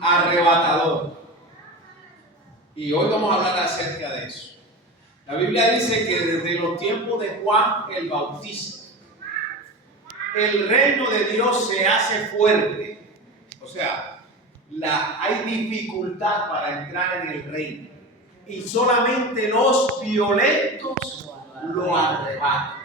arrebatador. Y hoy vamos a hablar acerca de eso. La Biblia dice que desde los tiempos de Juan el Bautista, el reino de Dios se hace fuerte. O sea, hay dificultad para entrar en el reino. Y solamente los violentos lo arrebatan.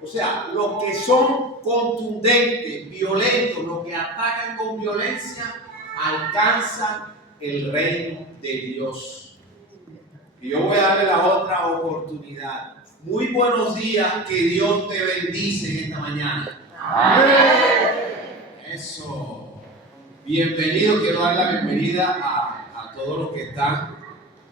O sea, los que son contundentes, violentos, los que atacan con violencia, alcanzan el reino de Dios. Y yo voy a darle la otra oportunidad. Muy buenos días, que Dios te bendice en esta mañana. Amén. Eso. Bienvenido, quiero dar la bienvenida a todos los que están,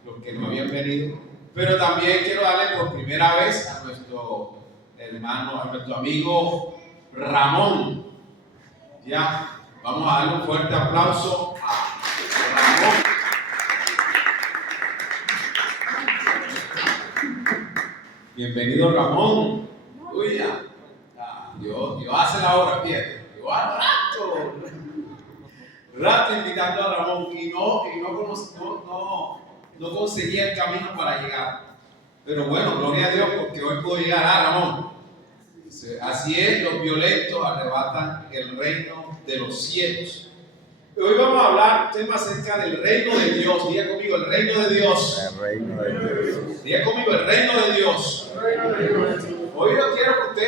los que no habían venido. Pero también quiero darle por primera vez a nuestro hermano, a nuestro amigo Ramón. Ya, vamos a darle un fuerte aplauso a Ramón. Bienvenido, Ramón. Uy, ya. Dios hace la obra, fíjate. Dios a rato invitando a Ramón y no conseguía el camino para llegar. Pero bueno, gloria a Dios porque hoy puedo llegar a Ramón. Así es, los violentos arrebatan el reino de los cielos. Hoy vamos a hablar un tema acerca del reino de Dios. Diga conmigo, el reino de Dios. El reino de Dios. Diga conmigo, el reino de Dios. Hoy yo quiero que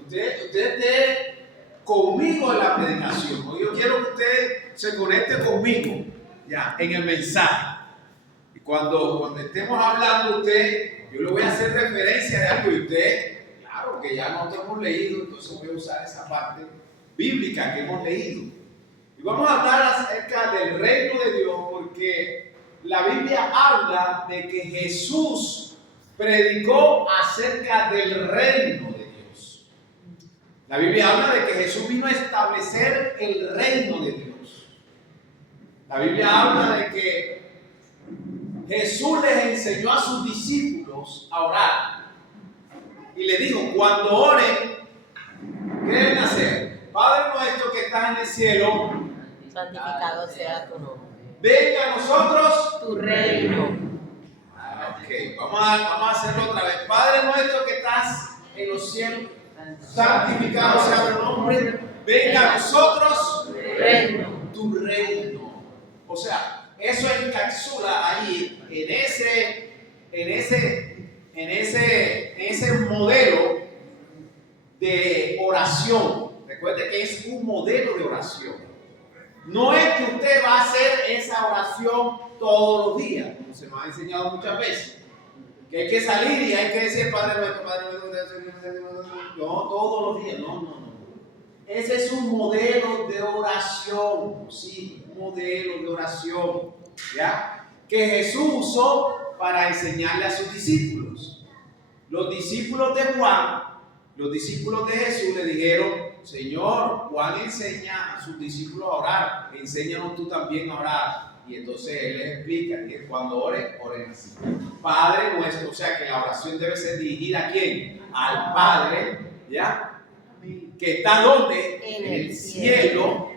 usted esté conmigo en la predicación. Hoy yo quiero que usted se conecte conmigo ya en el mensaje. Y cuando estemos hablando yo le voy a hacer referencia de algo y usted, claro que ya no hemos leído, entonces voy a usar esa parte bíblica que hemos leído. Y vamos a hablar acerca del reino de Dios porque la Biblia habla de que Jesús predicó acerca del reino de Dios. La Biblia habla de que Jesús vino a establecer el reino de Dios. La Biblia habla de que Jesús les enseñó a sus discípulos a orar. Y le dijo, cuando oren, ¿qué deben hacer? Padre nuestro que estás en el cielo, santificado sea tu nombre. Venga a nosotros tu reino. Ok, vamos a hacerlo otra vez. Padre nuestro que estás en los cielos, santificado sea tu nombre. Venga a nosotros tu reino. O sea, eso encapsula ahí en ese modelo de oración. Recuerde que es un modelo de oración. No es que usted va a hacer esa oración todos los días, como se nos ha enseñado muchas veces. Que hay que salir y hay que decir Padre nuestro, no, todos los días, no. Ese es un modelo de oración, sí, un modelo de oración, ¿ya? Que Jesús usó para enseñarle a sus discípulos. Los discípulos de Juan, los discípulos de Jesús le dijeron, Señor, Juan enseña a sus discípulos a orar, enséñanos tú también a orar. Y entonces él les explica que cuando oren así. Padre nuestro, o sea que la oración debe ser dirigida ¿a quién? Al Padre, ¿ya? Que está ¿dónde? En el cielo,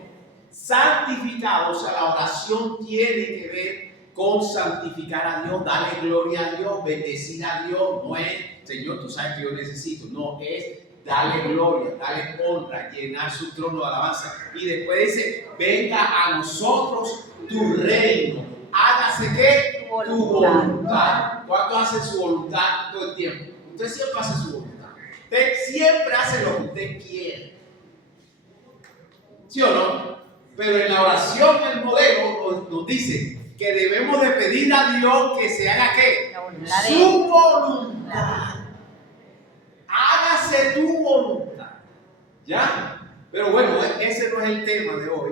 santificado, o sea la oración tiene que ver con santificar a Dios, darle gloria a Dios, bendecir a Dios. No es, Señor, tú sabes que yo necesito, no, es dale gloria, dale honra, llenar su trono de alabanza. Y después dice, venga a nosotros tu reino, hágase ¿qué? Tu voluntad. ¿Cuántos hacen su voluntad todo el tiempo? Usted siempre hace su voluntad. Usted siempre hace lo que usted quiere. ¿Sí o no? Pero en la oración, el modelo nos dice que debemos de pedir a Dios que se haga ¿qué? Su voluntad. Hágase tu voluntad. ¿Ya? Pero bueno, ese no es el tema de hoy.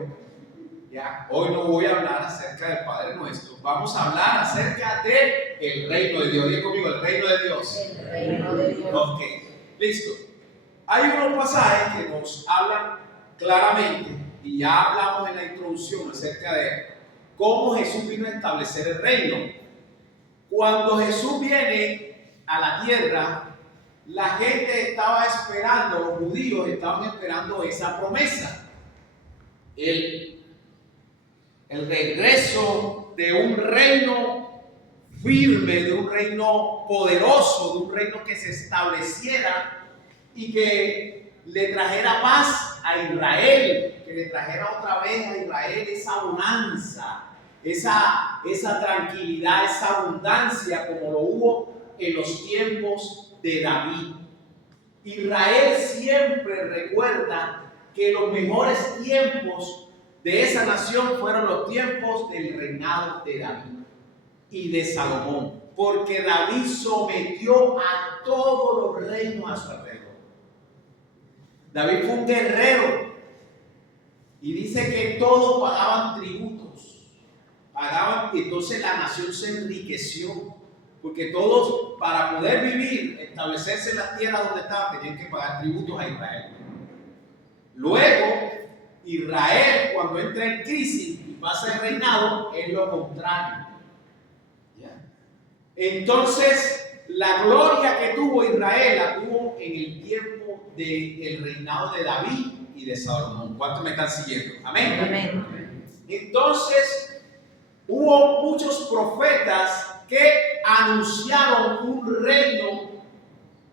¿Ya? Hoy no voy a hablar acerca del Padre Nuestro. Vamos a hablar acerca del reino de Dios. Diga conmigo, el reino de Dios. El reino de Dios. Ok, listo. Hay unos pasajes que nos hablan claramente, y ya hablamos en la introducción acerca de cómo Jesús vino a establecer el reino. Cuando Jesús viene a la tierra, la gente estaba esperando, los judíos estaban esperando esa promesa. el regreso de un reino firme, de un reino poderoso, de un reino que se estableciera y que le trajera paz a Israel, que le trajera otra vez a Israel esa bonanza, esa tranquilidad, esa abundancia como lo hubo en los tiempos de David. Israel siempre recuerda que los mejores tiempos de esa nación fueron los tiempos del reinado de David y de Salomón, porque David sometió a todos los reinos a su alrededor. David fue un guerrero y dice que todos pagaban tributos, y entonces la nación se enriqueció, porque todos, para poder vivir, establecerse en las tierras donde estaban, tenían que pagar tributos a Israel. Luego, Israel, cuando entra en crisis y pasa el reinado, es lo contrario. Entonces, la gloria que tuvo Israel la tuvo en el tiempo del reinado de David y de Salomón. ¿Cuántos me están siguiendo? Amén. Amén. Entonces, hubo muchos profetas que anunciaron un reino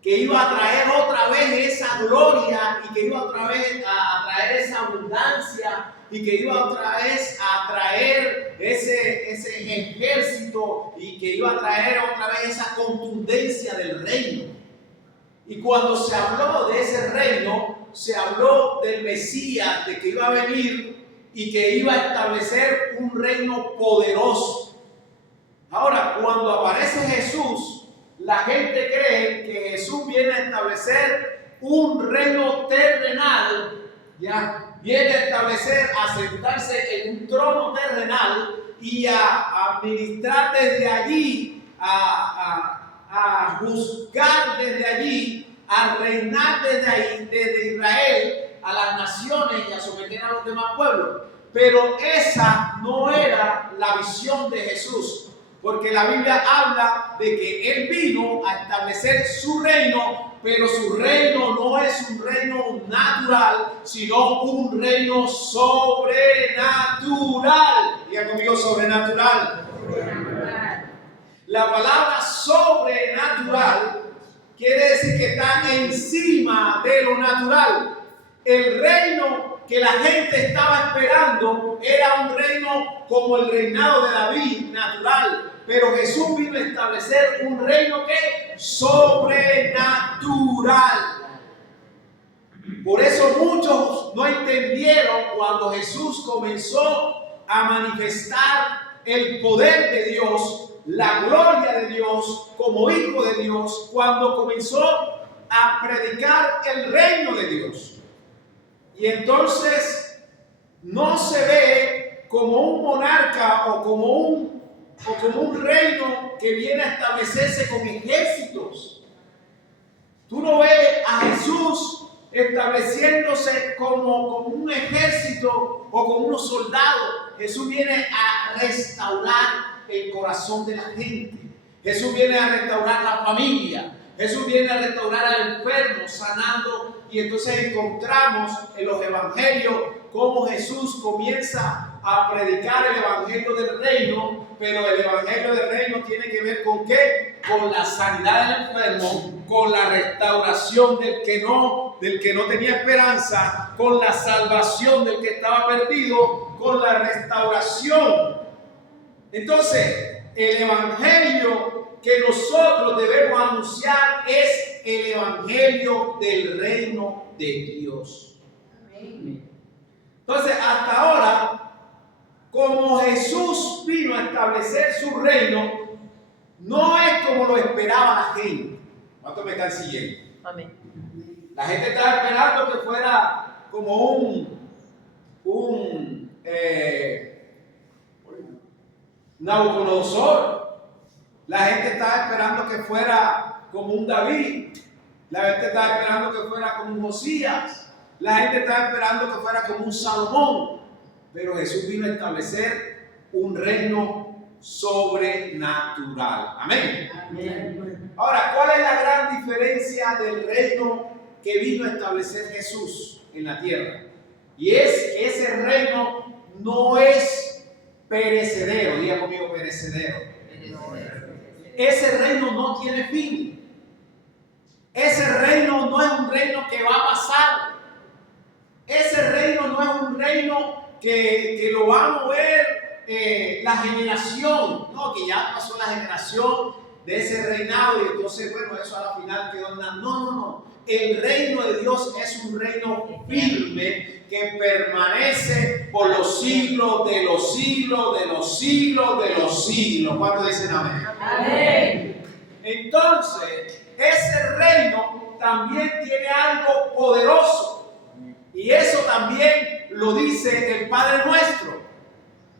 que iba a traer otra vez esa gloria y que iba otra vez a traer esa abundancia y que iba otra vez a traer ese ejército y que iba a traer otra vez esa contundencia del reino. Y cuando se habló de ese reino, se habló del Mesías, de que iba a venir y que iba a establecer un reino poderoso. Ahora, cuando aparece Jesús, la gente cree que Jesús viene a establecer un reino terrenal, ya viene a establecer, a sentarse en un trono terrenal y a administrar desde allí, a juzgar desde allí, a reinar desde ahí, desde Israel a las naciones y a someter a los demás pueblos. Pero esa no era la visión de Jesús. Porque la Biblia habla de que Él vino a establecer su reino, pero su reino no es un reino natural, sino un reino sobrenatural. Diga conmigo, sobrenatural. La palabra sobrenatural quiere decir que está encima de lo natural. El reino que la gente estaba esperando era un reino como el reinado de David, natural. Pero Jesús vino a establecer un reino que sobrenatural. Por eso muchos no entendieron cuando Jesús comenzó a manifestar el poder de Dios, la gloria de Dios como hijo de Dios, cuando comenzó a predicar el reino de Dios. Y entonces no se ve como un monarca o como un reino que viene a establecerse con ejércitos. Tú no ves a Jesús estableciéndose como un ejército o como unos soldados. Jesús viene a restaurar el corazón de la gente. Jesús viene a restaurar la familia. Jesús viene a restaurar al enfermo, sanando. Y entonces encontramos en los evangelios cómo Jesús comienza a predicar el evangelio del reino, pero el evangelio del reino tiene que ver con ¿qué? Con la sanidad del enfermo, con la restauración del que no tenía esperanza, con la salvación del que estaba perdido, con la restauración. Entonces, el evangelio que nosotros debemos anunciar es el evangelio del reino de Dios. Entonces, hasta ahora, como Jesús vino a establecer su reino, no es como lo esperaba la gente. ¿Cuántos me están siguiendo? Amén. La gente estaba esperando que fuera como un Nabucodonosor. La gente estaba esperando que fuera como un David. La gente estaba esperando que fuera como un Josías. La gente estaba esperando que fuera como un Salomón. Pero Jesús vino a establecer un reino sobrenatural. Amén. Amén. Ahora, ¿cuál es la gran diferencia del reino que vino a establecer Jesús en la tierra? Y es que ese reino perecedero. Ese reino no tiene fin. Ese reino no es un reino que va a pasar. Ese reino no es un reino que lo va a mover la generación. No, que ya pasó la generación de ese reinado y entonces, bueno, eso a la final quedó en nada. No. El reino de Dios es un reino firme que permanece por los siglos de los siglos de los siglos de los siglos. ¿Cuántos dicen amén? Amén. Entonces, ese reino también tiene algo poderoso. Y eso también lo dice el Padre Nuestro.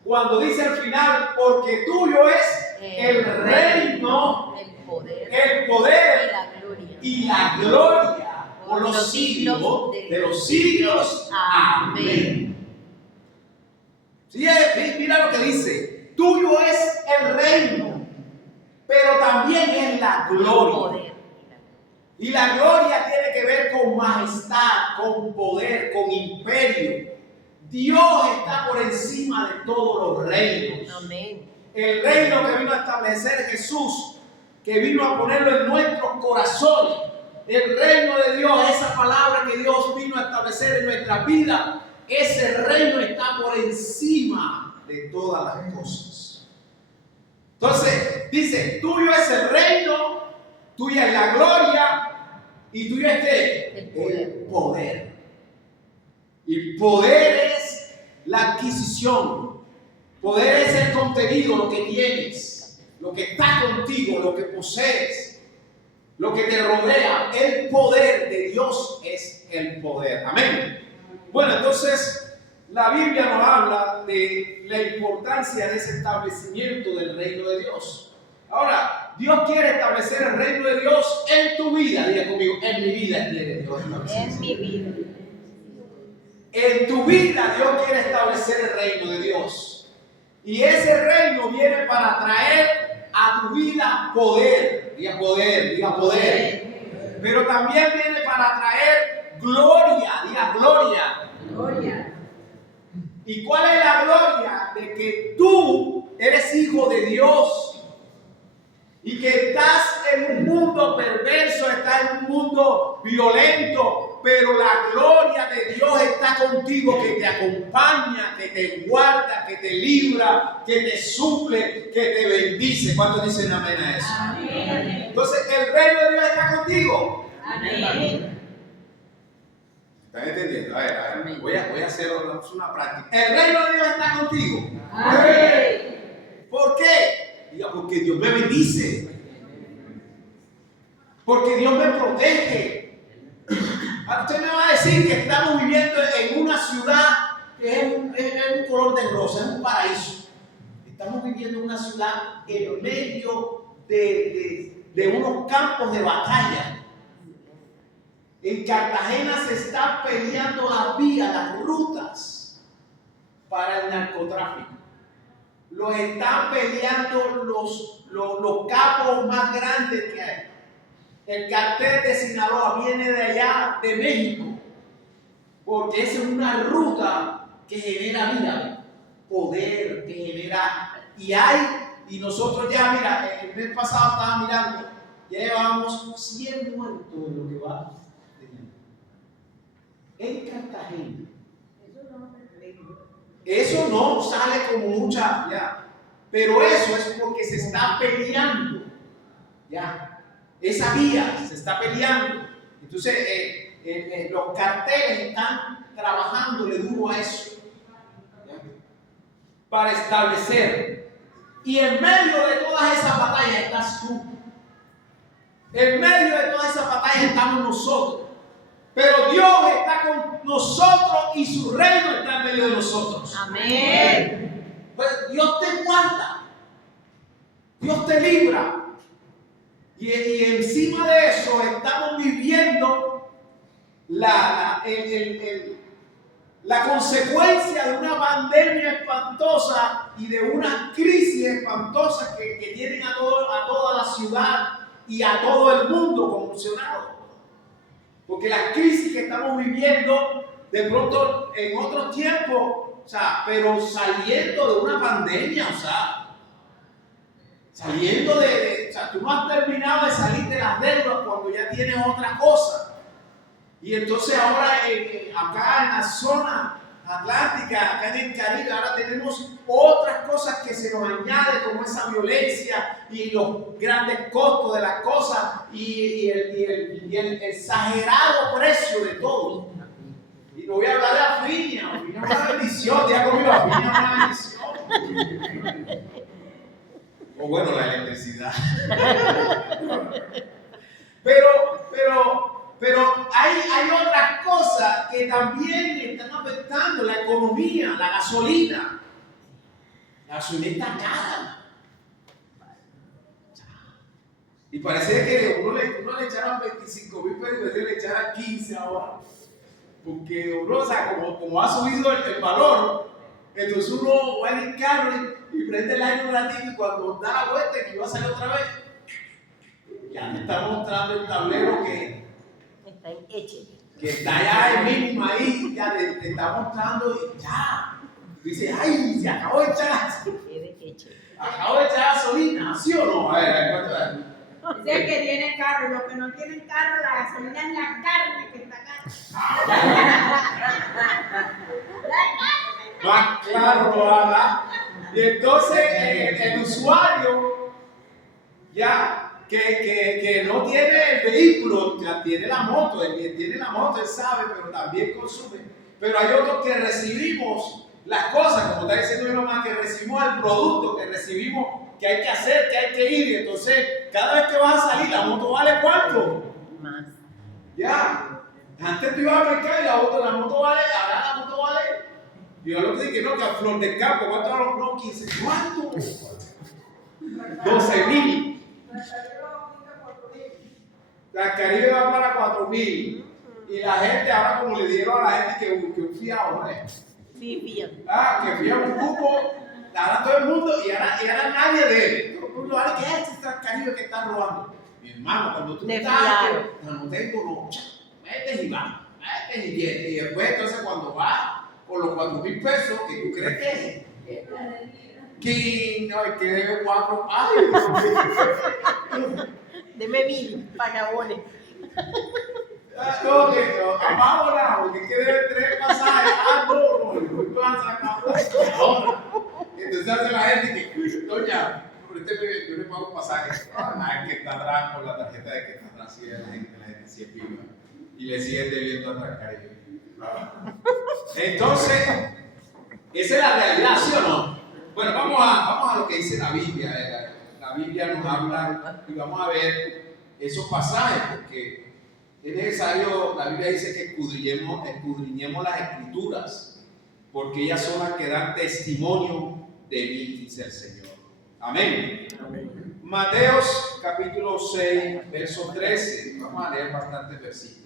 Cuando dice al final, porque tuyo es el reino, el poder y la gloria por los siglos de los siglos. Amén. Sí, mira lo que dice. Tuyo es el reino, pero también es la gloria. Y la gloria tiene que ver con majestad, con poder, con imperio. Dios está por encima de todos los reinos. Amén. El reino que vino a establecer Jesús, que vino a ponerlo en nuestros corazones. El reino de Dios, esa palabra que Dios vino a establecer en nuestra vida, ese reino está por encima de todas las cosas. Entonces, dice, tuyo es el reino, tuya es la gloria y tuyo es ¿qué? El poder. Y poder es la adquisición. Poder es el contenido, lo que tienes, lo que está contigo, lo que posees, lo que te rodea. El poder de Dios es el poder. Amén. Bueno, entonces la Biblia nos habla de la importancia de ese establecimiento del reino de Dios. Ahora, Dios quiere establecer el reino de Dios en tu vida. Diga conmigo, en mi vida quiere Dios establecer. En mi vida. En tu vida Dios quiere establecer el reino de Dios. Y ese reino viene para traer a tu vida poder. Diga poder, diga poder. Pero también viene para traer gloria. Diga gloria. Gloria. ¿Y cuál es la gloria? De que tú eres hijo de Dios. Y que estás en un mundo perverso, estás en un mundo violento, pero la gloria de Dios está contigo, que te acompaña, que te guarda, que te libra, que te suple, que te bendice. ¿Cuántos dicen amén a eso? Amén. Entonces, el reino de Dios está contigo. Amén. ¿Están entendiendo? A ver, voy a hacer una práctica. El reino de Dios está contigo. Amén. ¿Por qué? Diga, porque Dios me bendice. Porque Dios me protege. Usted me va a decir que estamos viviendo en una ciudad que es un color de rosa, es un paraíso. Estamos viviendo en una ciudad en medio de unos campos de batalla. En Cartagena se están peleando las vías, las rutas para el narcotráfico. Los están peleando los capos más grandes que hay. El cartel de Sinaloa viene de allá, de México, porque esa es una ruta que genera vida, poder, que genera, y nosotros ya, mira, el mes pasado estaba mirando, ya llevamos 100 muertos en lo que va en Cartagena. Eso no sale como mucha, ya, pero eso es porque se está peleando, ya. Esa vía se está peleando. Entonces, los carteles están trabajándole duro a eso, ¿ya? Para establecer. Y en medio de todas esas batallas estás tú. En medio de todas esas batallas estamos nosotros. Pero Dios está con nosotros y su reino está en medio de nosotros. Amén. Pues Dios te guarda. Dios te libra. Y encima de eso estamos viviendo la consecuencia de una pandemia espantosa y de una crisis espantosa que tienen a toda la ciudad y a todo el mundo convulsionado. Porque la crisis que estamos viviendo, de pronto en otros tiempos, o sea, pero saliendo de una pandemia, o sea, Saliendo o sea, tú no has terminado de salir de las deudas cuando ya tienes otra cosa. Y entonces ahora acá en la zona atlántica, acá en el Caribe, ahora tenemos otras cosas que se nos añaden, como esa violencia y los grandes costos de las cosas y el exagerado precio de todo. Y no voy a hablar de Afinia es una bendición, ya conmigo, Afinia es una bendición. O bueno, la electricidad. Pero hay otras cosas que también están afectando la economía, la gasolina. La gasolina está cara. Y parece que uno le echaron 25,000 pesos y parece que le echaran 15 ahora. Porque uno, o sea, como ha subido el valor, entonces uno va en el carro y prende el aire un ratito y cuando da la vuelta y va a salir otra vez, ya me está mostrando el tablero que Está en Eche. que está ya el mínimo ahí, ya te está mostrando y ya. Dice, ay, se acabó de echar gasolina, ¿sí o no? A ver, ¿cuánto es? Dice el que tiene carro, los que no tienen carro, la gasolina es la carne que está cara. Más claro lo haga. Y entonces el usuario ya que no tiene el vehículo, ya tiene la moto, el que tiene la moto él sabe, pero también consume. Pero hay otros que recibimos las cosas, como está diciendo mi mamá, que recibimos el producto, que recibimos que hay que hacer, que hay que ir. Y entonces, cada vez que vas a salir, la moto vale ¿cuánto? Más. Ya. Antes tú ibas al mercado y la moto vale, ahora la moto vale. Y yo lo que dije, no, que a Flor del Campo, ¿cuánto vale? No, 15. ¿Cuánto? 12,000. La Caribe va para 4,000. Y la gente, ahora como le dieron a la gente que un fiado, ¿no es? Sí, bien. Que fía un cupo, ahora todo el mundo, y ahora nadie debe. Todo el mundo, ahora que es este Caribe que está robando. Mi hermano, cuando tú estás, no tengo, no, metes y vas, metes y vienes. Y después, entonces, cuando vas con los 4,000 pesos, que tú crees que no, es que debe 4, Deme 1,000 pagabones. No, vámonos, porque es que debe 3 pasajes. No pasa, ahora. Entonces hace la gente que, doña, yo le pago pasaje. El que está atrás con la tarjeta de que está atrás, sí, la gente sí es viva. Y le siguen debiendo atrás, cariño. Entonces, esa es la realidad, ¿sí o no? Bueno, vamos a lo que dice la Biblia. La Biblia nos habla y vamos a ver esos pasajes, porque es necesario, la Biblia dice que escudriñemos las Escrituras, porque ellas son las que dan testimonio de mí, dice el Señor. Amén. Amén. Mateos capítulo 6, verso 13. Vamos a leer bastantes versículos.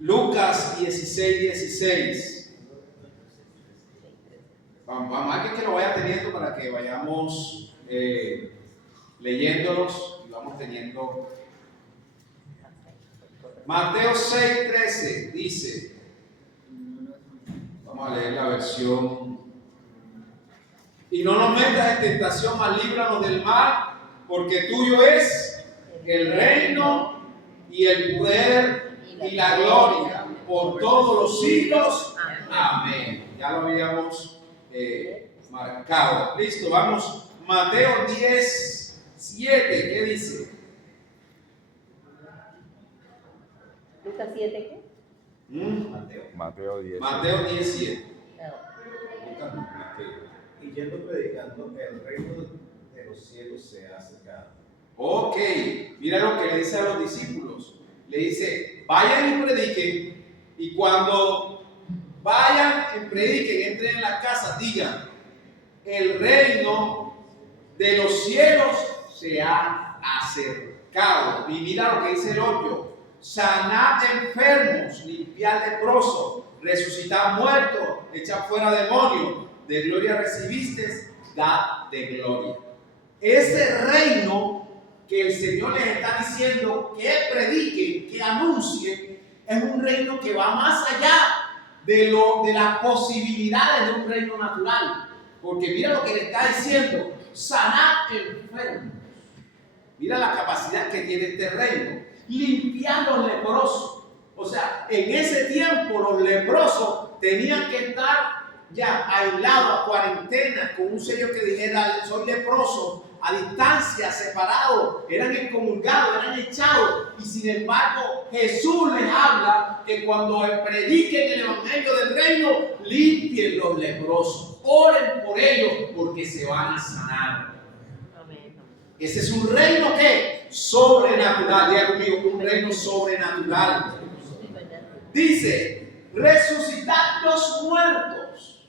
Lucas 16. Vamos a que lo vaya teniendo para que vayamos leyéndolos y vamos teniendo. Mateo 6:13 dice, vamos a leer la versión: y no nos metas en tentación, mas líbranos del mal, porque tuyo es el reino y el poder y la gloria por todos los siglos. Amén. Ya lo habíamos marcado. Listo, vamos. Mateo 10:7. ¿Qué dice? ¿Lucas 7 qué? Mateo 10. Mateo 10:7. Y yendo predicando, el reino de los cielos se ha acercado. Ok, mira lo que le dice a los discípulos. Le dice, vayan y prediquen, y cuando vayan y prediquen, entren en la casa, digan, el reino de los cielos se ha acercado. Y mira lo que dice el 8: sanad enfermos, limpiad leprosos, resucitad muertos, echad fuera demonios, de gloria recibiste, dad de gloria. Ese reino que el Señor les está diciendo que prediquen, que anuncien, es un reino que va más allá de las posibilidades de un reino natural. Porque mira lo que le está diciendo: sanad enfermos. Mira la capacidad que tiene este reino. Limpiar los leprosos. O sea, en ese tiempo los leprosos tenían que estar ya aislados, a cuarentena, con un sello que dijera soy leproso, a distancia, separados, eran excomulgados, eran echados. Y sin embargo, Jesús les habla que cuando prediquen el evangelio del reino, limpien los leprosos, oren por ellos, porque se van a sanar. Ese es un reino que sobrenatural. Diga conmigo, un reino sobrenatural. Dice, resucitar los muertos.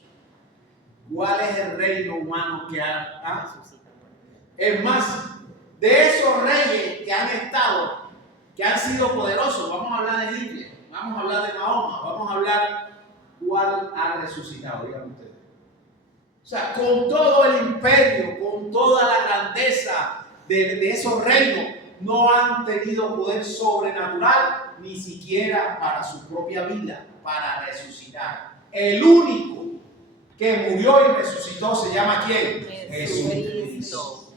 ¿Cuál es el reino humano que ha? Es más, de esos reyes que han estado, que han sido poderosos, vamos a hablar de Hitler, vamos a hablar de Mahoma, vamos a hablar cuál ha resucitado, díganme ustedes. O sea, con todo el imperio, con toda la grandeza de esos reinos, no han tenido poder sobrenatural ni siquiera para su propia vida, para resucitar. El único que murió y resucitó se llama ¿quién? Jesucristo.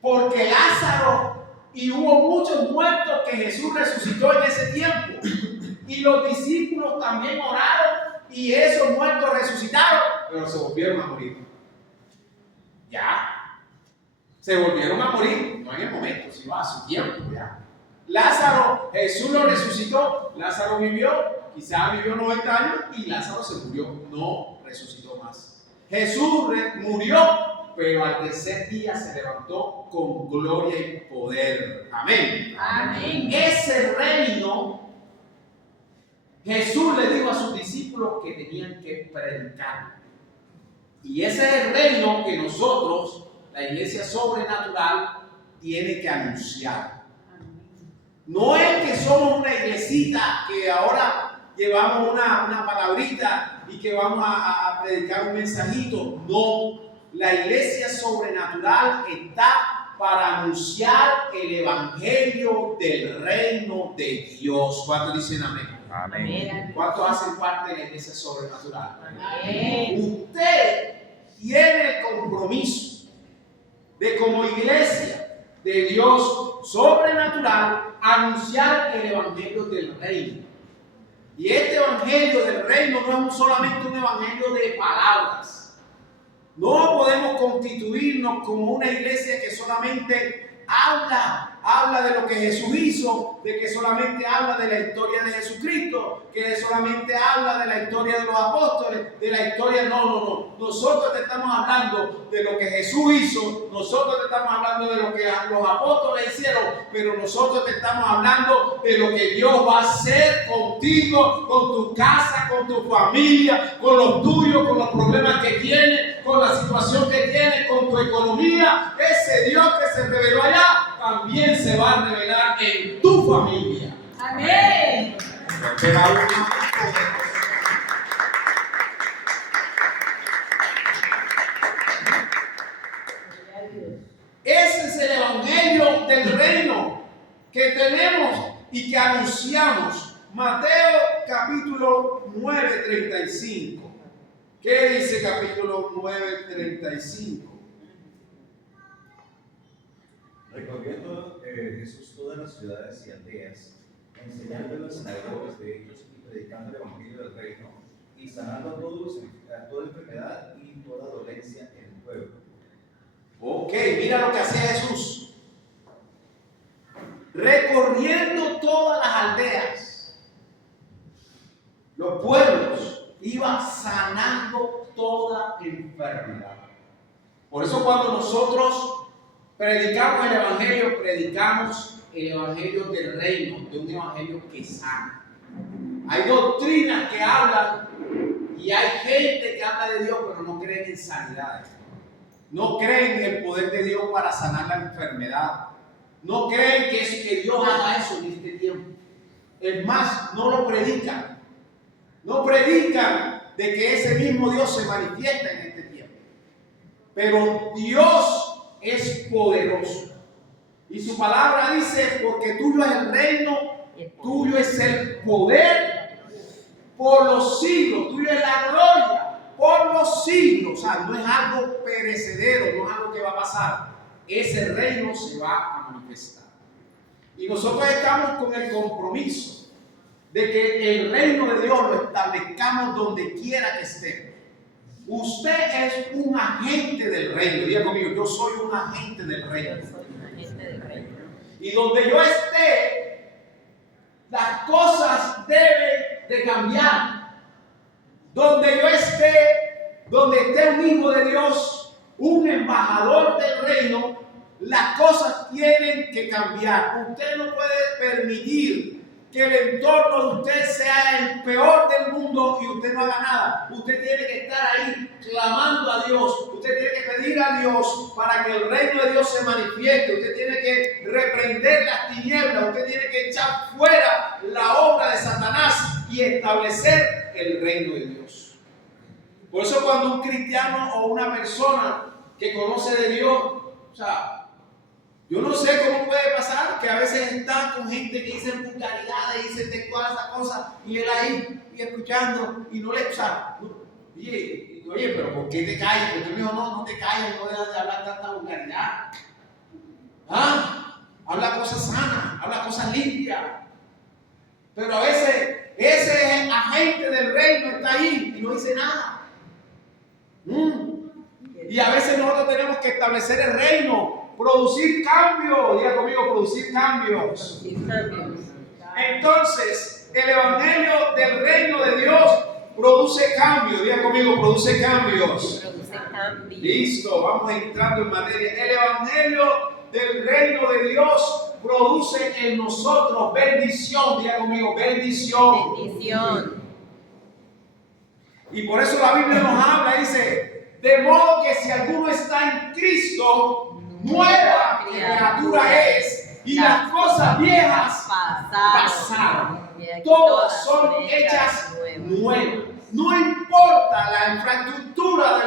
Porque Lázaro, y hubo muchos muertos que Jesús resucitó en ese tiempo, y los discípulos también oraron y esos muertos resucitaron, pero se volvieron a morir. Ya. Se volvieron a morir, no en el momento, sino a su tiempo ya. Lázaro, Jesús lo resucitó, Lázaro vivió, quizás vivió 90 años y Lázaro se murió, no resucitó más. Jesús murió, pero al tercer día se levantó con gloria y poder. Amén. Amén. Ese reino, Jesús le dijo a sus discípulos que tenían que predicar. Y ese es el reino que nosotros, la iglesia sobrenatural, tiene que anunciar. No es que somos una iglesita que ahora llevamos una palabrita y que vamos a predicar un mensajito. No, la iglesia sobrenatural está para anunciar el evangelio del reino de Dios. ¿Cuántos dicen amén? Amén. ¿Cuántos hacen parte de la iglesia sobrenatural? Amén. Usted tiene el compromiso de, como iglesia de Dios sobrenatural, anunciar el evangelio del reino. Y este evangelio del reino no es solamente un evangelio de palabras. No podemos constituirnos como una iglesia que solamente habla de lo que Jesús hizo, de que solamente habla de la historia de Jesucristo, que solamente habla de la historia de los apóstoles, de la historia, no. Nosotros te estamos hablando de lo que Jesús hizo, nosotros te estamos hablando de lo que los apóstoles hicieron, pero nosotros te estamos hablando de lo que Dios va a hacer contigo, con tu casa, con tu familia, con los tuyos, con los problemas que tienes, con la situación que tienes, con tu economía. Ese Dios que se reveló allá también se va a revelar en tu familia. Amén. Pero aún más. Ese es el evangelio del reino que tenemos y que anunciamos. Mateo capítulo 9:35. ¿Qué dice capítulo 9:35? Recorriendo Jesús todas las ciudades y aldeas, enseñando en las sinagogas de ellos y predicando el evangelio del reino, y sanando a toda enfermedad y toda dolencia en el pueblo. Ok, mira lo que hacía Jesús. Recorriendo todas las aldeas, los pueblos, iba sanando toda enfermedad. Por eso cuando nosotros predicamos el evangelio del reino, de un evangelio que sana. Hay doctrinas que hablan y hay gente que habla de Dios, pero no creen en sanidades. No creen en el poder de Dios para sanar la enfermedad. No creen que Dios haga eso en este tiempo. Es más, no lo predican. No predican de que ese mismo Dios se manifiesta en este tiempo. Pero Dios es poderoso. Y su palabra dice, porque tuyo es el reino, tuyo es el poder por los siglos. Tuya es la gloria por los siglos. O sea, no es algo perecedero, no es algo que va a pasar. Ese reino se va a manifestar. Y nosotros estamos con el compromiso de que el reino de Dios lo establezcamos donde quiera que estemos. Usted es un agente del reino. Diga conmigo, yo soy un agente del reino. Yo soy un agente del reino. Y donde yo esté, las cosas deben de cambiar. Donde yo esté, donde esté un hijo de Dios, un embajador del reino, las cosas tienen que cambiar. Usted no puede permitir que el entorno de usted sea el peor del mundo y usted no haga nada. Usted tiene que estar ahí clamando a Dios. Usted tiene que pedir a Dios para que el reino de Dios se manifieste. Usted tiene que reprender las tinieblas. Usted tiene que echar fuera la obra de Satanás y establecer el reino de Dios. Por eso cuando un cristiano o una persona que conoce de Dios, o sea, yo no sé cómo puede pasar que a veces está con gente que dice vulgaridades, dice todas esas cosas, y él ahí y escuchando y no le sabe. Oye, pero ¿por qué te callas? Porque me dijo, no te calles, no dejas de hablar tanta vulgaridad. Habla cosas sanas, habla cosas limpias. Pero a veces ese agente del reino está ahí y no dice nada. Y a veces nosotros tenemos que establecer el reino. Producir cambios, diga conmigo, producir cambios. Entonces, el evangelio del reino de Dios produce cambios, diga conmigo, produce cambios. Produce cambios. Listo, vamos entrando en materia. El evangelio del reino de Dios produce en nosotros bendición, diga conmigo, bendición. Bendición. Y por eso la Biblia nos habla, dice, de modo que si alguno está en Cristo, nueva criatura es, y las cosas viejas pasaron. Todas son hechas nuevas. No importa la infraestructura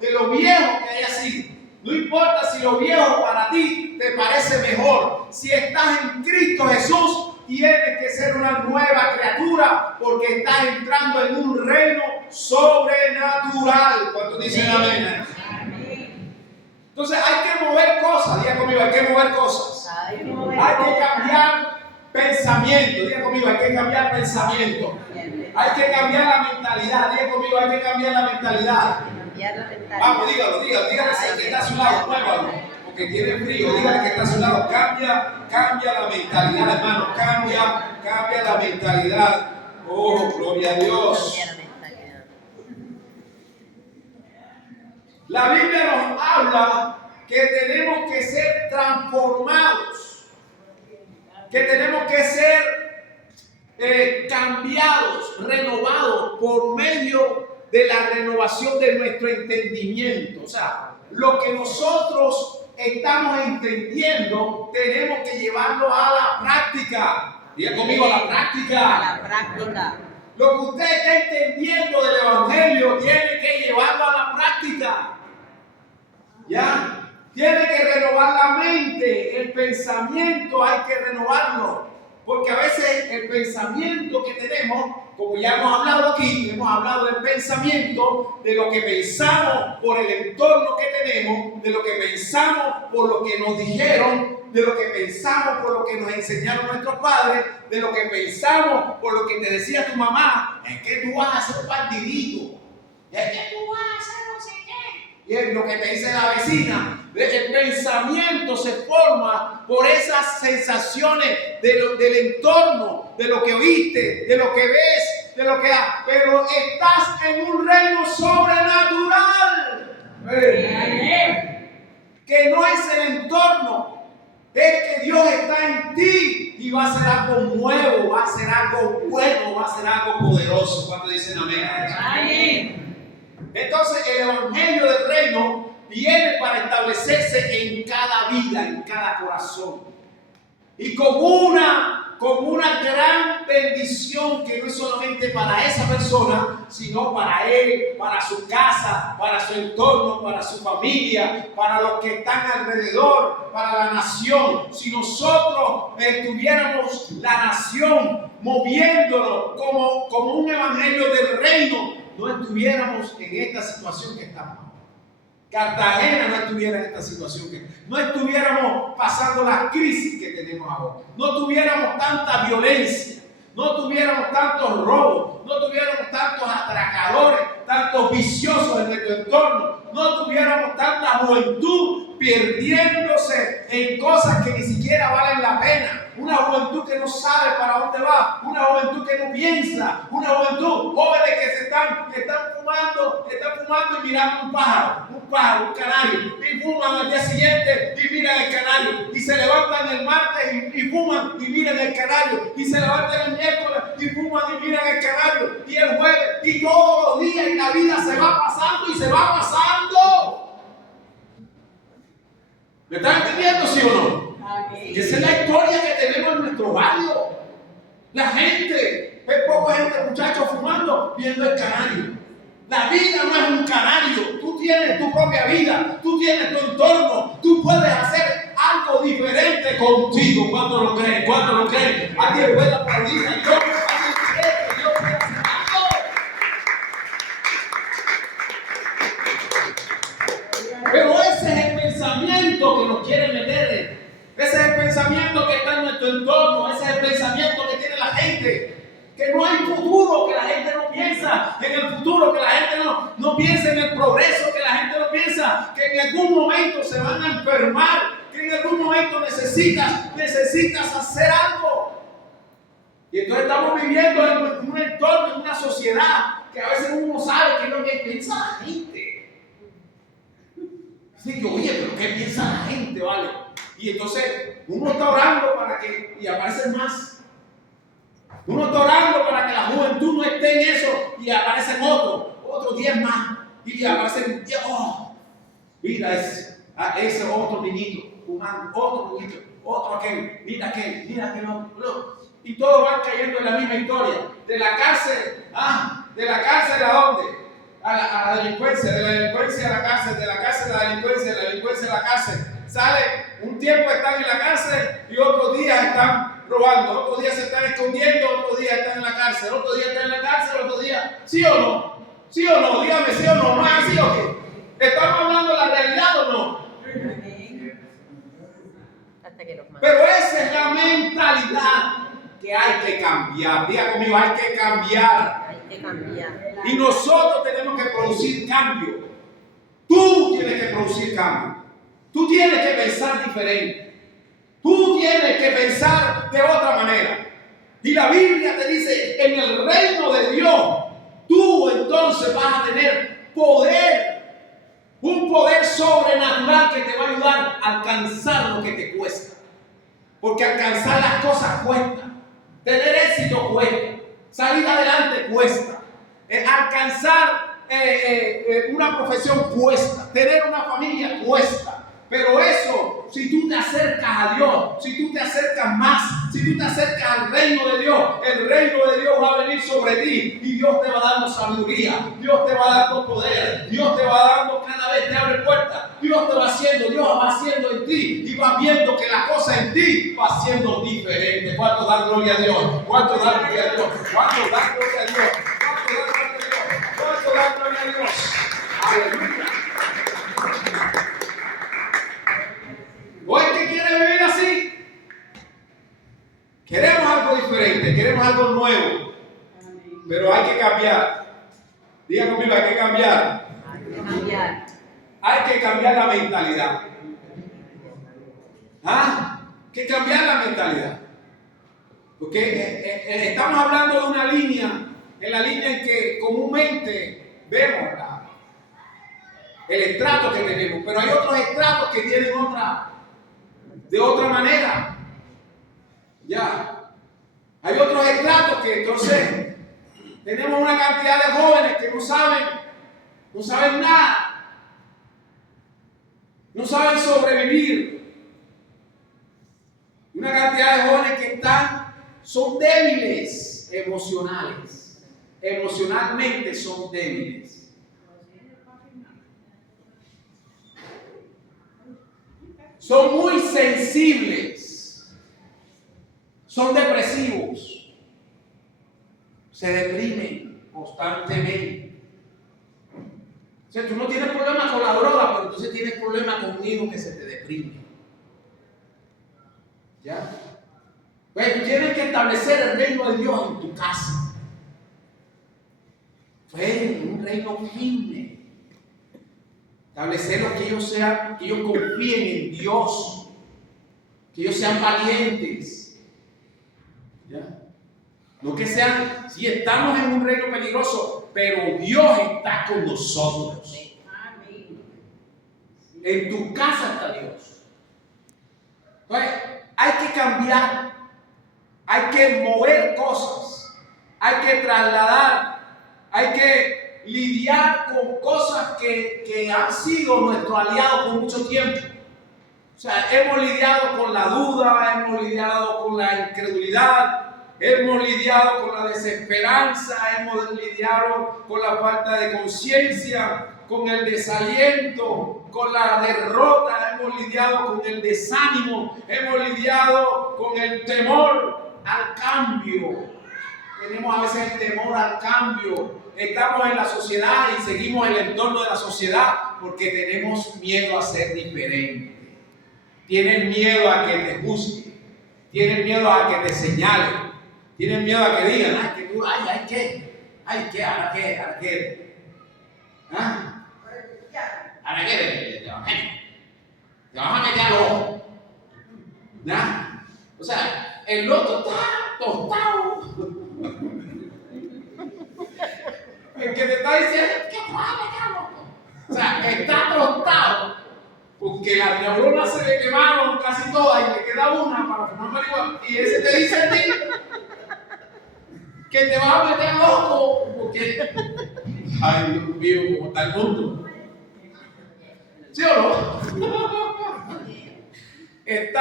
de lo viejo que haya sido. No importa si lo viejo para ti te parece mejor. Si estás en Cristo Jesús, tienes que ser una nueva criatura porque estás entrando en un reino sobrenatural. ¿Cuántos dicen amén? Entonces hay que mover cosas, diga conmigo, hay que mover cosas. Hay que cambiar pensamiento, diga conmigo, hay que cambiar pensamiento. Hay que cambiar la mentalidad, diga conmigo, hay que cambiar la mentalidad. Vamos, dígale al que está a su lado, muévalo, porque tiene frío, dígale que está a su lado, cambia la mentalidad, hermano, cambia la mentalidad. Oh, gloria a Dios. La Biblia nos habla que tenemos que ser transformados, que tenemos que ser cambiados, renovados por medio de la renovación de nuestro entendimiento. O sea, lo que nosotros estamos entendiendo tenemos que llevarlo a la práctica. Diga conmigo, a la práctica. A la práctica. Lo que usted está entendiendo del Evangelio tiene que llevarlo a la práctica. ¿Ya? Tiene que renovar la mente, el pensamiento hay que renovarlo, porque a veces el pensamiento que tenemos, como ya hemos hablado aquí, hemos hablado del pensamiento, de lo que pensamos por el entorno que tenemos, de lo que pensamos por lo que nos dijeron, de lo que pensamos por lo que nos enseñaron nuestros padres, de lo que pensamos por lo que te decía tu mamá, es que tú vas a hacer un partidito, es que tú vas a hacer no sé qué. Y es lo que te dice la vecina. El pensamiento se forma por esas sensaciones del entorno, de lo que oíste, de lo que ves, de lo que has. Pero estás en un reino sobrenatural. Que no es el entorno, es que Dios está en ti y va a hacer algo nuevo, va a hacer algo bueno, va a hacer algo poderoso. ¿Cuántos dicen amén? Amén. Entonces el evangelio del reino viene para establecerse en cada vida, en cada corazón. Y como una gran bendición que no es solamente para esa persona, sino para él, para su casa, para su entorno, para su familia, para los que están alrededor, para la nación. Si nosotros tuviéramos la nación pasión, moviéndonos como un evangelio del reino, no estuviéramos en esta situación que estamos. Cartagena no estuviera en esta situación, no estuviéramos pasando la crisis que tenemos ahora, no tuviéramos tanta violencia, no tuviéramos tantos robos, no tuviéramos tantos atracadores, tantos viciosos en nuestro entorno, no tuviéramos tanta juventud perdiéndose en cosas que ni siquiera valen la pena, una juventud que no sabe para dónde va, una juventud que no piensa, una juventud, jóvenes que están fumando y mirando un pájaro, un canario, y fuman al día siguiente y miran el canario, y se levantan el martes y fuman y miran el canario, y se levantan el miércoles y fuman y miran el canario, y el jueves, y todos los días, y la vida se va pasando y se va pasando. ¿Me están entendiendo, sí o no? Que esa es la historia que tenemos en nuestro barrio. La gente, hay poca gente, muchachos, fumando, viendo el canario. La vida no es un canario. Tú tienes tu propia vida, tú tienes tu entorno, tú puedes hacer algo diferente contigo. ¿Cuánto lo creen? ¿Cuánto lo creen? Alguien puede aplaudir. Yo puedo hacer algo. Pero ese es el pensamiento que nos quiere meter. Ese es el pensamiento que está en nuestro entorno. Ese es el pensamiento que tiene la gente. Que no hay futuro, que la gente no piensa en el futuro, que la gente no piensa en el progreso, que la gente no piensa que en algún momento se van a enfermar, que en algún momento necesitas hacer algo. Y entonces estamos viviendo en un entorno, en una sociedad que a veces uno sabe qué es lo que piensa la gente. Así que, oye, pero ¿qué piensa la gente, vale? Y entonces uno está orando para que, y aparecen más. Uno está orando para que la juventud no esté en eso y aparecen otros 10 más. Y aparecen, mira ese otro niñito, fumando, otro niñito, otro aquel, mira aquel, no. Y todos van cayendo en la misma historia. De la cárcel, ¿a dónde? A la delincuencia, de la delincuencia a la cárcel, de la cárcel a la delincuencia, de la delincuencia a la cárcel. Sale, un tiempo están en la cárcel y otros días están robando, otros días se están escondiendo, otros días están en la cárcel, otros días están en la cárcel, otros días, ¿sí o no? ¿Sí o no? Dígame, ¿sí o no? ¿No es así o qué? ¿Estamos hablando de la realidad o no? Pero esa es la mentalidad que hay que cambiar. Diga conmigo, hay que cambiar. Hay que cambiar. Y nosotros tenemos que producir cambio. Tú tienes que producir cambio. Tú tienes que pensar diferente. Tú tienes que pensar de otra manera. Y la Biblia te dice, en el reino de Dios, tú entonces vas a tener poder. Un poder sobrenatural que te va a ayudar a alcanzar lo que te cuesta. Porque alcanzar las cosas cuesta. Tener éxito cuesta. Salir adelante cuesta. Alcanzar una profesión cuesta. Tener una familia cuesta. Pero eso, si tú te acercas a Dios, si tú te acercas más, si tú te acercas al reino de Dios, el reino de Dios va a venir sobre ti y Dios te va dando sabiduría, Dios te va dando poder, Dios te va dando, cada vez te abre puertas, Dios va haciendo en ti y vas viendo que la cosa en ti va siendo diferente. ¿Cuánto dan gloria a Dios? ¿Cuánto dan gloria a Dios? ¿Cuánto dan gloria a Dios? ¿Cuánto dan gloria a Dios? Aleluya. ¿O es que quiere vivir así? Queremos algo diferente, queremos algo nuevo, pero hay que cambiar. Diga conmigo, hay que cambiar. Hay que cambiar la mentalidad. Hay que cambiar la mentalidad. Porque estamos hablando de una línea, en la línea en que comúnmente vemos el estrato que tenemos, pero hay otros estratos que tienen de otra manera. Ya. Hay otros estratos que entonces tenemos una cantidad de jóvenes que no saben nada. No saben sobrevivir. Una cantidad de jóvenes que son débiles emocionales. Emocionalmente son débiles. Son muy sensibles. son depresivos, se deprimen constantemente. O sea, tú no tienes problema con la droga, pero entonces tienes problema con un hijo que se te deprime. ¿Ya? Pues tú tienes que establecer el reino de Dios en tu casa. Pues un reino firme. Establecerlo que ellos confíen en Dios. Que ellos sean valientes. ¿Ya? No que sean, si estamos en un reino peligroso, pero Dios está con nosotros. En tu casa está Dios. Entonces, hay que cambiar, hay que mover cosas, hay que trasladar, hay que lidiar con cosas que han sido nuestros aliados por mucho tiempo. O sea, hemos lidiado con la duda, hemos lidiado con la incredulidad, hemos lidiado con la desesperanza, hemos lidiado con la falta de conciencia, con el desaliento, con la derrota, hemos lidiado con el desánimo, hemos lidiado con el temor al cambio. Tenemos a veces el temor al cambio. Estamos en la sociedad y seguimos el entorno de la sociedad porque tenemos miedo a ser diferente. Tienen miedo a que te juzguen, tienen miedo a que te señalen, tienen miedo a que digan, ahora qué. ¿Ah? ¿Ahora qué? Te vas a meter al ojo. ¿Ya? O sea, el otro está tostado. El que te está diciendo, ¿qué te vas a meter al ojo? O sea, está tostado. Porque las neuronas se le quemaron casi todas y le queda una para fumar marihuana. Y ese te dice a ti que te vas a meter al ojo. Porque, ay Dios mío, ¿cómo está el mundo? ¿Sí o no? El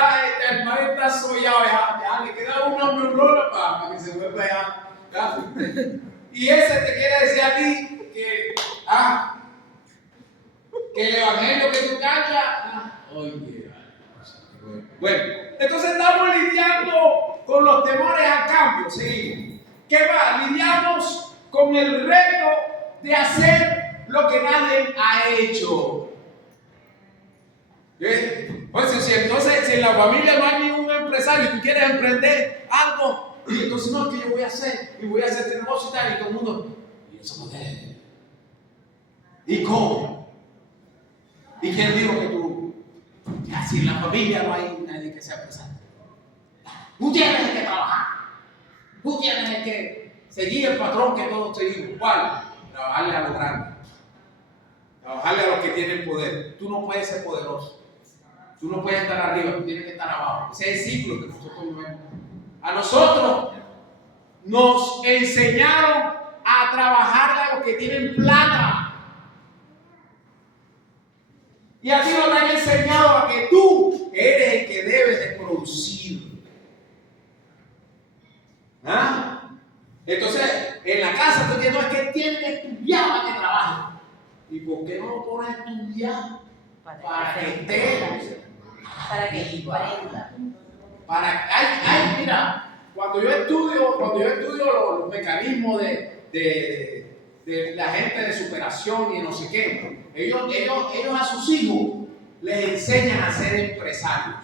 man está sollado, ya le queda una neurona para que se vuelva ya. Y ese te quiere decir a ti que el evangelio que tú cantas, oye, bueno, entonces estamos lidiando con los temores al cambio, seguimos. ¿Qué va? Lidiamos con el reto de hacer lo que nadie ha hecho. Pues entonces, si en la familia no hay ningún empresario y tú quieres emprender algo, y entonces no, que yo voy a hacer, y voy a hacer este negocio y tal, y todo el mundo, ¿y eso por qué? ¿Y cómo? ¿Y quién dijo que tú? Ya, si en la familia no hay nadie que sea empresario. Tú tienes que trabajar, tú tienes que seguir el patrón que todos seguimos. ¿Cuál? Trabajarle a los grandes, trabajarle a los que tienen poder. Tú no puedes ser poderoso. Tú no puedes estar arriba, tú tienes que estar abajo. Ese es el ciclo que nosotros vemos. A nosotros nos enseñaron a trabajarle a los que tienen plata. Y a ti no te han enseñado a que tú eres el que debes de producir. ¿Ah? Entonces, en la casa tú tienes que tienes que estudiar para que trabajes. ¿Y por qué no lo pones a estudiar? Para que estés. Para que aprenda. Mira, cuando yo estudio los mecanismos de la gente de superación y no sé qué, ellos a sus hijos les enseñan a ser empresarios.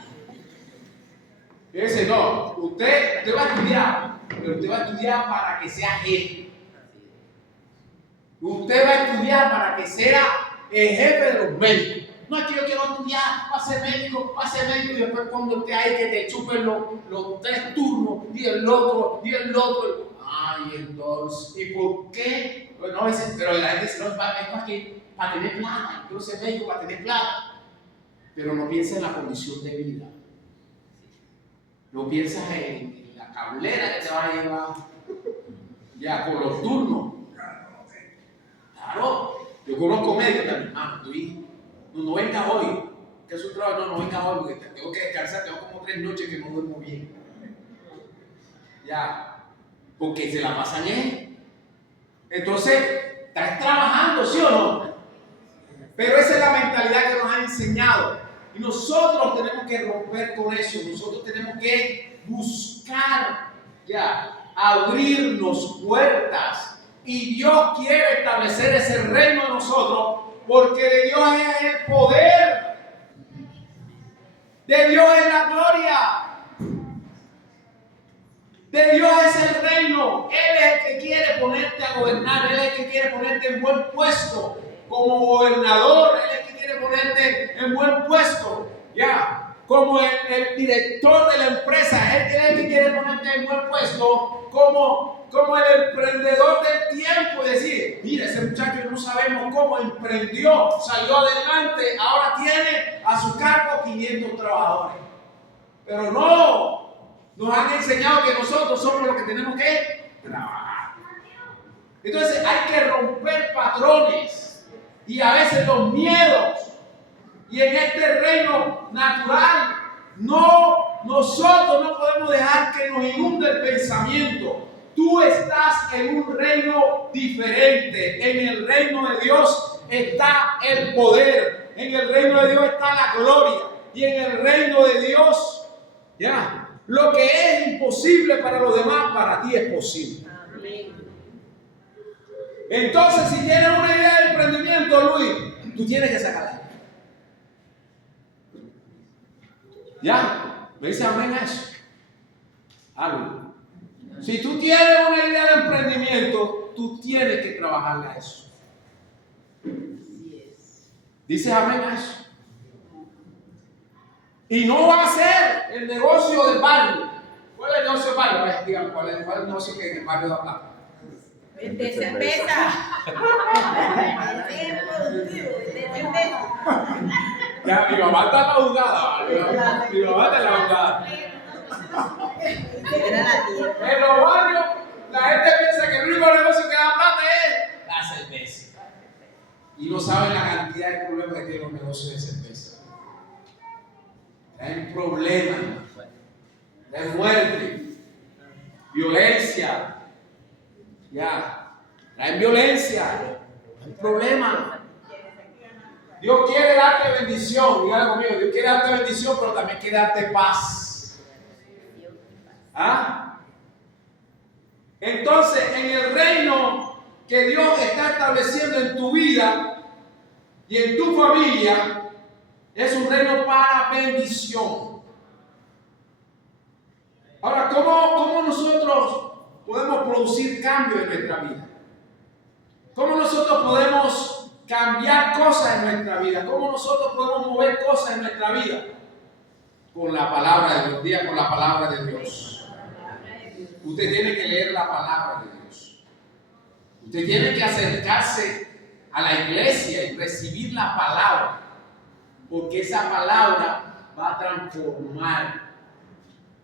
Y dicen, no, usted va a estudiar, pero usted va a estudiar para que sea jefe. Usted va a estudiar para que sea el jefe de los médicos. No es que yo quiero estudiar para ser médico, y después cuando esté ahí que te chupen los 3 turnos y el otro. Ay, entonces, ¿y por qué? Bueno, pero la gente dice, no, es para tener plata. Yo quiero ser médico para tener plata. Pero no piensa en la condición de vida. No piensas en la cablera que te va a llevar ya con los turnos. Claro, yo conozco médicos también, hermano, tu hijo. No venga hoy, que es un trabajo, no venga hoy porque tengo que descansar, tengo como 3 noches que no duermo bien. Ya, porque se la pasan él. Entonces, estás trabajando, ¿sí o no? Pero esa es la mentalidad que nos han enseñado. Y nosotros tenemos que romper con eso, nosotros tenemos que buscar buscar abrirnos puertas. Y Dios quiere establecer ese reino en nosotros, porque de Dios es el poder, de Dios es la gloria, de Dios es el reino. Él es el que quiere ponerte a gobernar, Él es el que quiere ponerte en buen puesto como gobernador, Él es el que quiere ponerte en buen puesto, como el director de la empresa. Él es el que quiere ponerte en buen puesto como el emprendedor del tiempo, y decir, mira, ese muchacho no sabemos cómo emprendió, salió adelante, ahora tiene a su cargo 500 trabajadores. Pero no, nos han enseñado que nosotros somos los que tenemos que trabajar. Entonces hay que romper patrones y a veces los miedos. Y en este reino natural, nosotros no podemos dejar que nos inunde el pensamiento. Tú estás en un reino diferente. En el reino de Dios está el poder. En el reino de Dios está la gloria. Y en el reino de Dios, lo que es imposible para los demás, para ti es posible. Entonces, si tienes una idea de emprendimiento, Luis, tú tienes que sacarla. ¿Me dice amén a eso? Algo. Si tú tienes una idea de emprendimiento, tú tienes que trabajarle a eso. ¿Dices amén a eso? Y no va a ser el negocio del barrio. ¿Cuál es el negocio del barrio? Dígame, ¿cuál es el negocio que en el barrio da plata? De cerveza. Mi mamá está en la jugada. Mi mamá está en la jugada. En los barrios, la gente piensa que el único negocio que da plata es la cerveza. Y no saben la cantidad de problemas que tienen los negocios de cerveza. Hay problemas de muerte, violencia. Hay violencia, hay problemas. Dios quiere darte bendición, dígale conmigo, Dios quiere darte bendición, pero también quiere darte paz. Entonces, en el reino que Dios está estableciendo en tu vida y en tu familia, es un reino para bendición. Ahora, ¿cómo nosotros podemos producir cambios en nuestra vida? ¿Cómo nosotros podemos cambiar cosas en nuestra vida? ¿Cómo nosotros podemos mover cosas en nuestra vida? Con la palabra de Dios. Diga, con la palabra de Dios. Usted tiene que leer la palabra de Dios. Usted tiene que acercarse a la iglesia y recibir la palabra, porque esa palabra va a transformar,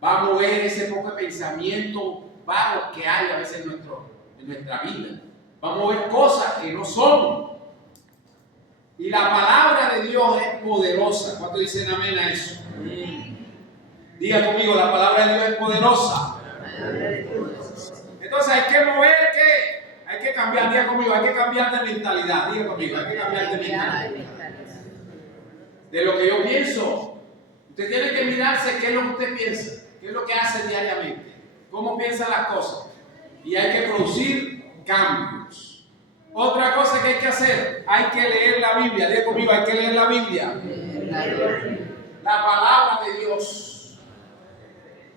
va a mover ese poco de pensamiento vago que hay a veces en nuestra vida. Va a mover cosas que no son. Y la palabra de Dios es poderosa. ¿Cuántos dicen amén a eso? Diga conmigo, la palabra de Dios es poderosa. Entonces hay que mover, ¿qué? Hay que cambiar, diga conmigo, hay que cambiar de mentalidad. Diga conmigo, hay que cambiar de mentalidad. De lo que yo pienso. Usted tiene que mirarse qué es lo que usted piensa, qué es lo que hace diariamente, cómo piensa las cosas. Y hay que producir cambios. Otra cosa que hay que hacer, hay que leer la Biblia. Diga conmigo, hay que leer la Biblia. La palabra de Dios.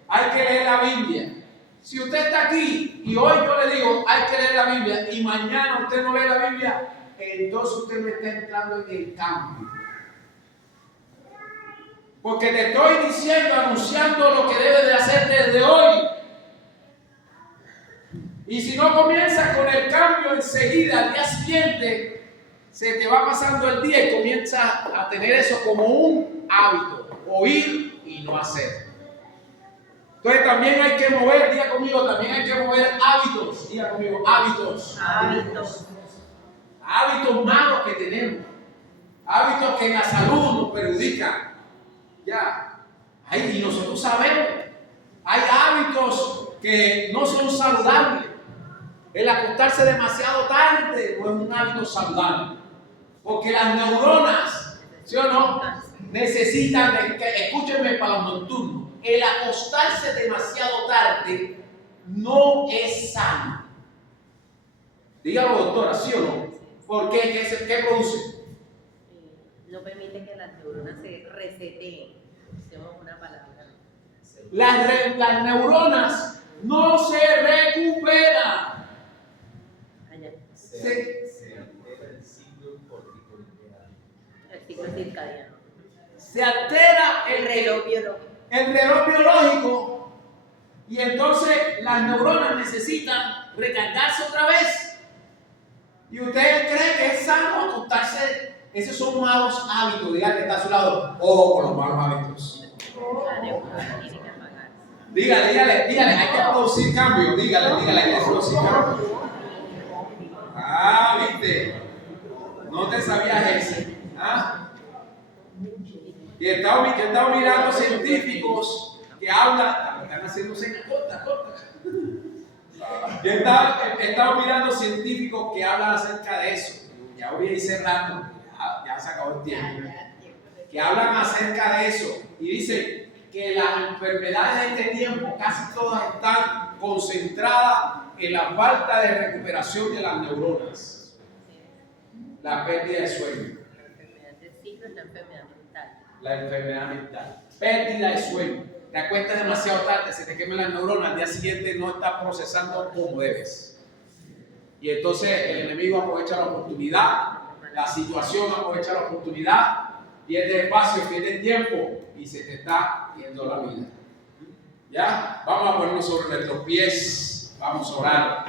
Hay que leer la Biblia. Si usted está aquí y hoy yo le digo, hay que leer la Biblia, y mañana usted no lee la Biblia, entonces usted no está entrando en el cambio. Porque te estoy diciendo, anunciando lo que debes de hacer desde hoy. Y si no comienzas con el cambio enseguida, al día siguiente, se te va pasando el día y comienzas a tener eso como un hábito, oír y no hacer. Entonces también hay que mover, diga conmigo, también hay que mover hábitos, diga conmigo, hábitos. Hábitos malos que tenemos, hábitos que en la salud nos perjudican. Y nosotros sabemos, hay hábitos que no son saludables. El acostarse demasiado tarde no es un hábito saludable, porque las neuronas, ¿sí o no?, necesitan, escúchenme para los nocturnos, el acostarse demasiado tarde no es sano. Dígalo, doctora, ¿sí o no? ¿Por qué? ¿Qué produce? No permite que las neuronas se reseteen. Usemos una palabra. Las neuronas no se recuperan. Allá. Se altera el ciclo corticosteroidal. El ciclo circadiano. Se altera El reloj biológico. el reloj biológico y entonces las neuronas necesitan recargarse otra vez. ¿Y usted cree que es sano acostarse? Esos son malos hábitos. Dígale que está a su lado. Ojo con los malos hábitos. La neurona tiene que apagarse. Dígale, hay que producir cambio. Dígale, hay que producir cambio. Ah, viste. No te sabías ese. ¿Ah? Y he estado mirando científicos que hablan. Están haciendo señas cortas. Yo he estado mirando científicos que hablan acerca de eso. Ya voy a ir cerrando, ya se acabó el tiempo. Que hablan acerca de eso y dicen que las enfermedades de este tiempo casi todas están concentradas en la falta de recuperación de las neuronas. La pérdida de sueño. La enfermedad del ciclo es la enfermedad mental. La enfermedad mental. Pérdida de sueño. Te acuestas demasiado tarde, se te queman las neuronas, al día siguiente no estás procesando como debes. Y entonces el enemigo aprovecha la oportunidad, la situación aprovecha la oportunidad, pierde espacio, pierde tiempo y se te está yendo la vida. ¿Ya? Vamos a ponernos sobre nuestros pies, vamos a orar.